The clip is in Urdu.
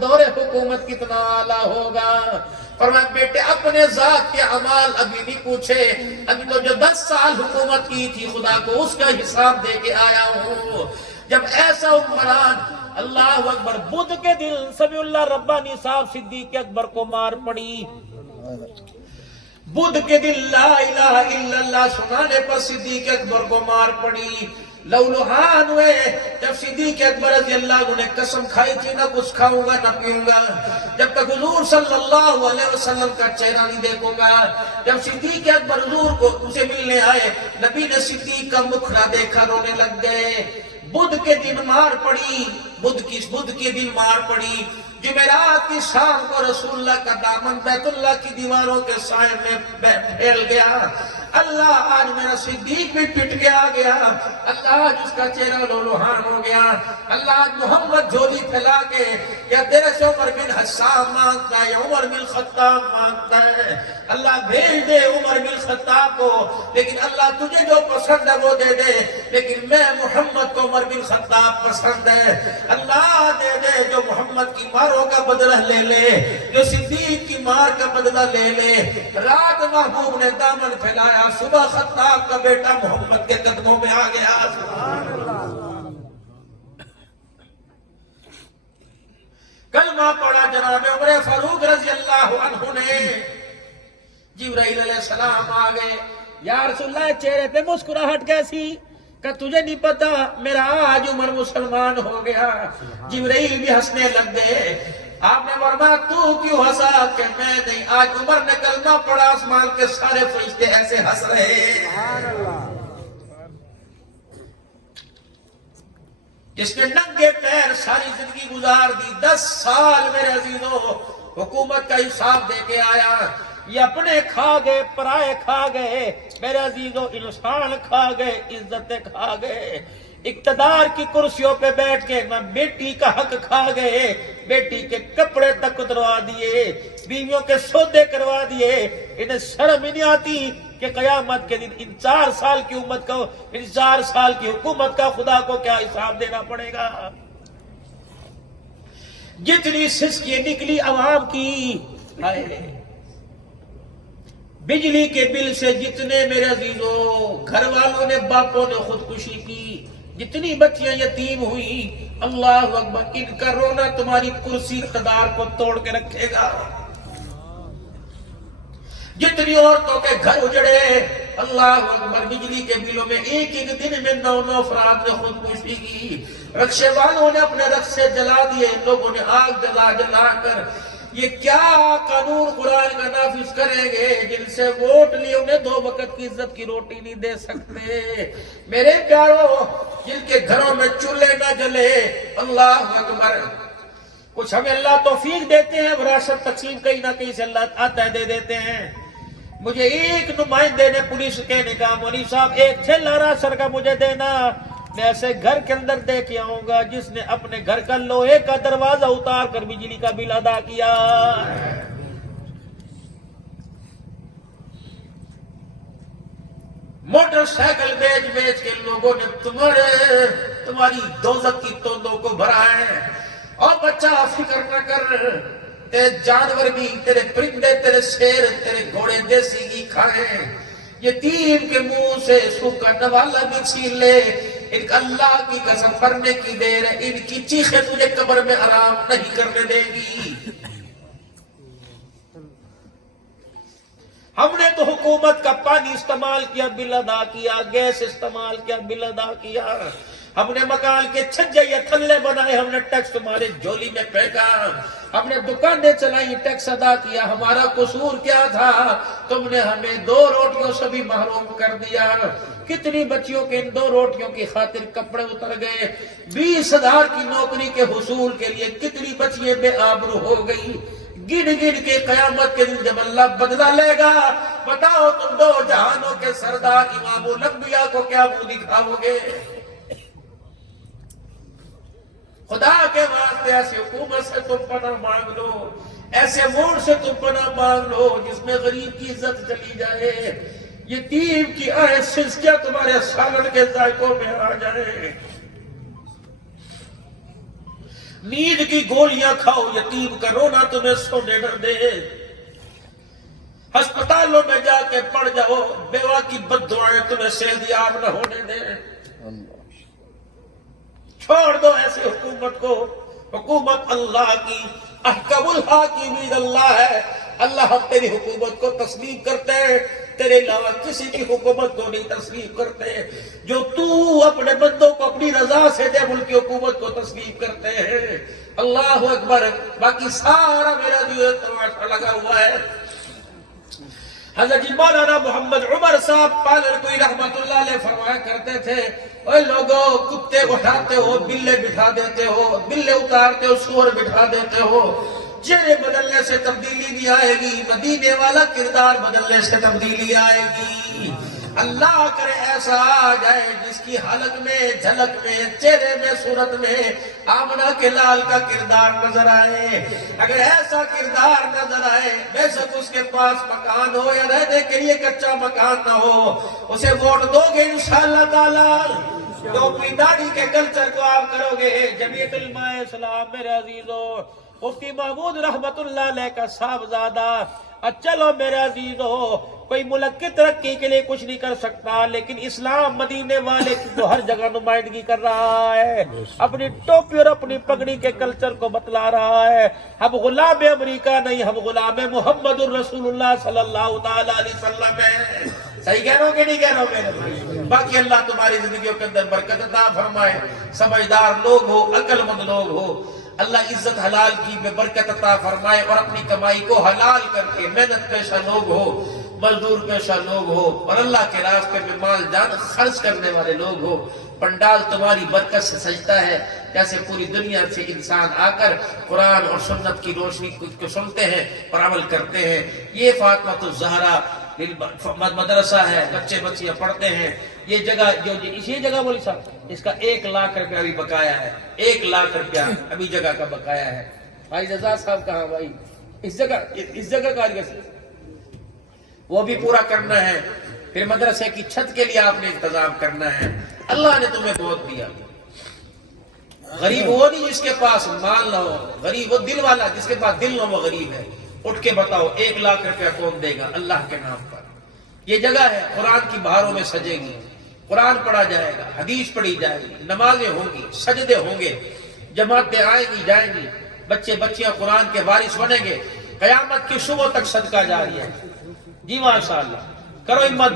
دور حکومت کتنا اعلیٰ ہوگا. فرمایا بیٹے اپنے ذات کے اعمال ابھی نہیں پوچھے، ابھی تو جو 10 سال حکومت کی تھی خدا کو اس کا حساب دے کے آیا ہوں. جب ایسا حکمران، اللہ اکبر، بدھ کے دل سمیع اللہ ربانی صاحب صدیق اکبر کو مار پڑی. بدھ کے دل لا الہ الا اللہ سنانے پر صدیق اکبر کو مار پڑی. لولہان ہوئے جب صدیق اکبر رضی اللہ عنہ نے قسم کھائی تھی نہ کچھ کھاؤں گا نہ پیوں گا جب تک حضور صلی اللہ علیہ وسلم کا چہرہ نہیں دیکھوں گا. جب صدیق اکبر حضور کو اسے ملنے آئے، نبی نے صدیق کا مکھ نہ دیکھا، رونے لگ گئے. بدھ کے دن مار پڑی، بدھ کے دن مار پڑی. جمعرات کی شام کو رسول اللہ کا دامن بیت اللہ کی دیواروں کے سائے میں پھیل گیا. اللہ آج میرا صدیق بھی پٹ کے آ گیا. اللہ آج اس کا چہرہ لولوہان ہو گیا. اللہ آج محمد جھولی پھیلا کے یا تیرے سے عمر بن حسام مانگتا ہے یا عمر بن خطاب مانگتا ہے. اللہ بھیج دے عمر بن خطاب کو، لیکن اللہ تجھے جو پسند ہے وہ دے دے، لیکن میں محمد کو عمر بن خطاب پسند ہے. اللہ دے دے جو محمد کی ماروں کا بدلہ لے لے، جو صدیق کی مار کا بدلہ لے لے. رات محبوب نے دامن پھیلایا، صبح خطاب کا بیٹا محمد کے قدموں میں آ گیا. سبحان اللہ. کلمہ پڑھا جناب عمر فاروق رضی اللہ عنہ نے. جبرائیل علیہ السلام آ گئے. یا رسول اللہ چہرے پہ مسکراہٹ کیسی؟ کہ تجھے نہیں پتا میرا آج عمر مسلمان ہو گیا. جبرائیل بھی ہنسنے لگ گئے. آپ نے فرمایا تو کیوں ہنسا؟ کہ میں نہیں، آج عمر نے کلمہ پڑھا، آسمان کے سارے فرشتے ایسے ہنس رہے. جس نے ننگے پیر ساری زندگی گزار دی، 10 سال میرے عزیزوں حکومت کا حساب دے کے آیا. یہ اپنے کھا گئے، پرائے کھا گئے، میرے عزیزوں انسان کھا گئے، عزتیں کھا گئے. اقتدار کی کرسیوں پہ بیٹھ کے نہ بیٹی کا حق کھا گئے، بیٹی کے کپڑے تک اتروا دیے، بیویوں کے سودے کروا دیے. انہیں شرم ہی نہیں آتی کہ قیامت کے دن ان 4 سال کی امت کو، ان 4 سال کی حکومت کا خدا کو کیا حساب دینا پڑے گا. جتنی سسکیاں نکلی عوام کی، بجلی کے بل سے جتنے میرے عزیزوں گھر والوں نے، باپوں نے خودکشی کی، جتنی بچیاں یتیم ہوئی، اللہ اکبر، ان کا رونا تمہاری کرسی اقتدار کو توڑ کے رکھے گا. جتنی عورتوں کے گھر اجڑے، اللہ اکبر، بجلی کے بلوں میں ایک دن میں 9 افراد نے خودکشی کی. رکشے والوں نے اپنے رکشے جلا دیے، لوگوں نے آگ جلا جلا کر. یہ کیا قانون قرآن کا نافذ کریں گے؟ جن سے ووٹ لیے انہیں 2 وقت کی عزت کی روٹی نہیں دے سکتے. میرے پیاروں، جن کے گھروں میں چولہے نہ جلے، اللہ اکبر، کچھ ہمیں اللہ توفیق دیتے ہیں، وراثت تقسیم کہیں نہ کہیں سے اللہ آتا ہے دے دیتے ہیں. مجھے ایک نمائندے نے پولیس کہنے کا، مولوی صاحب ایک تھیلا راشن کا مجھے دینا، میں ایسے گھر کے اندر دے کے آؤں گا جس نے اپنے گھر کا لوہے کا دروازہ اتار کر بجلی کا بل ادا کیا. موٹر سائیکل بیچ کے لوگوں نے تمہاری دوزخ کی توندوں کو بھرا ہے. اور بچہ فکر نہ کر، تیرے جانور بھی، تیرے پرندے، تیرے شیر، تیرے گھوڑے دیسی گھی کھائیں. یتیم کے منہ سے سوکھا نوالا بھی چھین لے. ان کا اللہ کی قسم مرنے کی دیر ہے، ان کی چیخیں تجھے قبر میں آرام نہیں کرنے دے گی. ہم نے تو حکومت کا پانی استعمال کیا، بل ادا کیا، گیس استعمال کیا، بل ادا کیا. ہم نے مکان کے چھجے یا تھلے بنائے، ہم نے ٹیکس تمہارے جھولی میں پھینکا. ہم نے دکانیں چلائی، ٹیکس ادا کیا. ہمارا قصور کیا تھا؟ تم نے ہمیں 2 روٹیوں سے بھی محروم کر دیا. کتنی بچیوں کے ان 2 روٹیوں کی خاطر کپڑے اتر گئے. 20,000 کی نوکری کے حصول کے لیے کتنی بچیاں بے آبرو ہو گئی. گن گن کے قیامت کے دن جب اللہ بدلہ لے گا، بتاؤ تم 2 جہانوں کے سردار امام الانبیاء کو کیا منہ دکھاؤ گے؟ خدا کے واسطے ایسے حکومت سے تم پناہ مانگ لو، ایسے موڑ سے تم پناہ مانگ لو جس میں غریب کی عزت چلی جائے، یتیم کی آہیں سسکیاں تمہارے سالن کے ذائقوں میں آ جائے. نیند کی گولیاں کھاؤ، یتیم کا رونا تمہیں سونے نہ دے، ہسپتالوں میں جا کے پڑ جاؤ، بیوہ کی بد دعائیں تمہیں صحتیاب نہ ہونے دیں۔ چھوڑ دو ایسی حکومت کو، حکومت اللہ کی، احکم الحاکمین اللہ ہے، اللہ ہم تیری حکومت کو تسلیم کرتے ہیں، تیرے علاوہ کسی کی حکومت کو نہیں تسلیم کرتے، جو تو اپنے بندوں کو اپنی رضا سے دے ملک کی حکومت کو تسلیم کرتے ہیں۔ اللہ اکبر۔ باقی سارا میرا جو تماشا لگا ہوا ہے۔ حضرت مولانا محمد عمر صاحب پالنپوری رحمت اللہ علیہ فرمایا کرتے تھے، اے لوگوں، کتے اٹھاتے ہو، بلے بٹھا دیتے ہو، بلے اتارتے ہو، سور بٹھا دیتے ہو، چہرے بدلنے سے تبدیلی نہیں آئے گی، مدینے والا کردار بدلنے سے تبدیلی آئے گی۔ اللہ کرے ایسا آ جائے جس کی حلق میں، جھلک میں، چہرے میں، صورت میں آمنہ کے لال کا کردار نظر آئے۔ اگر ایسا کردار نظر آئے، بے شک اس کے پاس مکان ہو یا رہنے کے لیے کچا مکان نہ ہو، اسے ووٹ دو گے انشاءاللہ تعالی، ٹوپی داڑھی کے کلچر کو آپ کرو گے۔ جمعیت علماء اسلام میرے عزیزو، مفتی محمود رحمت اللہ علیہ کا صاحبزادہ، چلو میرے عزیزو، کوئی ملک کی ترقی کے لیے کچھ نہیں کر سکتا، لیکن اسلام مدینے والے کی تو ہر جگہ نمائندگی کر رہا ہے، اپنی ٹوپی اور اپنی پگڑی کے کلچر کو بتلا رہا ہے۔ ہم غلام امریکہ نہیں، ہم غلام محمد الرسول اللہ صلی اللہ تعالی علیہ وسلم ہیں۔ صحیح کہہ رہا ہوں کہ نہیں کہہ رہا ہوں میرے بھائی؟ باقی اللہ تمہاری زندگیوں کے اندر برکت عطا فرمائے، سمجھدار لوگ ہو، عقل مند لوگ ہو، اللہ عزت حلال کی میں برکت عطا فرمائے، اور اپنی کمائی کو حلال کر کے محنت پیشہ لوگ ہو، مزدور پیشہ لوگ ہو، اور اللہ کے راستے میں مال جان خرچ کرنے والے لوگ ہو۔ پنڈال تمہاری برکت سے سجتا ہے، جیسے پوری دنیا سے انسان آ کر قرآن اور سنت کی روشنی کو سنتے ہیں اور عمل کرتے ہیں۔ یہ فاطمۃ الزہرا مدرسہ ہے، بچے بچیاں پڑھتے ہیں۔ یہ جگہ یہ جگہ بولی صاحب، اس کا 1 لاکھ روپیہ ابھی بقایا ہے، 1 لاکھ روپیہ ابھی جگہ کا بقایا ہے۔ بھائی رضا صاحب کہاں بھائی؟ اس جگہ کاریگر سے وہ بھی پورا کرنا ہے، پھر مدرسے کی چھت کے لیے آپ نے انتظام کرنا ہے۔ اللہ نے تمہیں بہت دیا۔ غریب وہ نہیں جس کے پاس مال نہ ہو، غریب وہ دل والا جس کے پاس دل نہ ہو، وہ غریب ہے۔ اٹھ کے بتاؤ 1 لاکھ روپیہ کون دے گا اللہ کے نام پر؟ یہ جگہ ہے، قرآن کی بہاروں میں سجے گی، قرآن پڑھا جائے گا، حدیث پڑھی جائے گی، نمازیں ہوں گی، سجدے ہوں گے، جماعتیں آئیں گی جائیں گی، بچے بچیاں قرآن کے وارث بنیں گے، قیامت کی صبح تک صدقہ جاری ہے۔ جی ماشاءاللہ، کرو ہمت۔